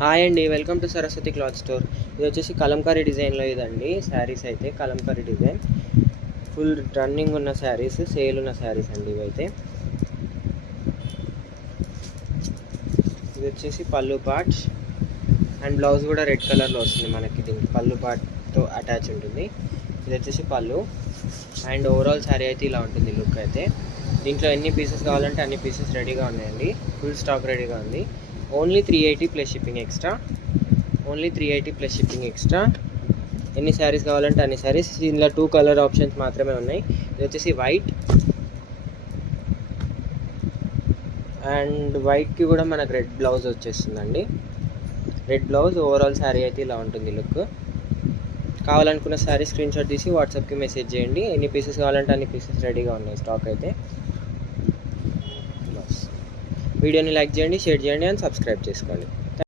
Hi అండి, welcome to Saraswati cloth store. ఇది వచ్చేసి కలంకారీ డిజైన్లో ఇదండి శారీస్ అయితే కలంకారీ డిజైన్ ఫుల్ రన్నింగ్ ఉన్న శారీస్, సేల్ ఉన్న శారీస్ అండి ఇవైతే. ఇది వచ్చేసి పళ్ళు పార్ట్స్ అండ్ బ్లౌజ్ కూడా రెడ్ కలర్లో వస్తుంది మనకి. దీనికి పళ్ళు పార్ట్తో అటాచ్ ఉంటుంది. ఇది వచ్చేసి పళ్ళు అండ్ ఓవరాల్ శారీ అయితే ఇలా ఉంటుంది లుక్ అయితే. దీంట్లో ఎన్ని పీసెస్ కావాలంటే అన్ని పీసెస్ రెడీగా ఉన్నాయండి. ఫుల్ స్టాక్ రెడీగా ఉంది. Only 380 plus shipping extra. Only 380 plus shipping extra. ఎన్ని శారీస్ కావాలంటే అన్ని శారీస్. దీనిలో 2 కలర్ ఆప్షన్స్ మాత్రమే ఉన్నాయి. ఇది వచ్చేసి వైట్ అండ్ వైట్కి కూడా మనకు రెడ్ బ్లౌజ్ వచ్చేస్తుందండి. Red blouse. ఓవరాల్ శారీ అయితే ఇలా ఉంటుంది లుక్. కావాలనుకున్న శారీ స్క్రీన్ షాట్ తీసి వాట్సాప్కి మెసేజ్ చేయండి. ఎన్ని పీసెస్ కావాలంటే అన్ని పీసెస్ రెడీగా ఉన్నాయి స్టాక్ అయితే. వీడియోని లైక్ చేయండి, షేర్ చేయండి అండ్ సబ్స్క్రైబ్ చేసుకోండి.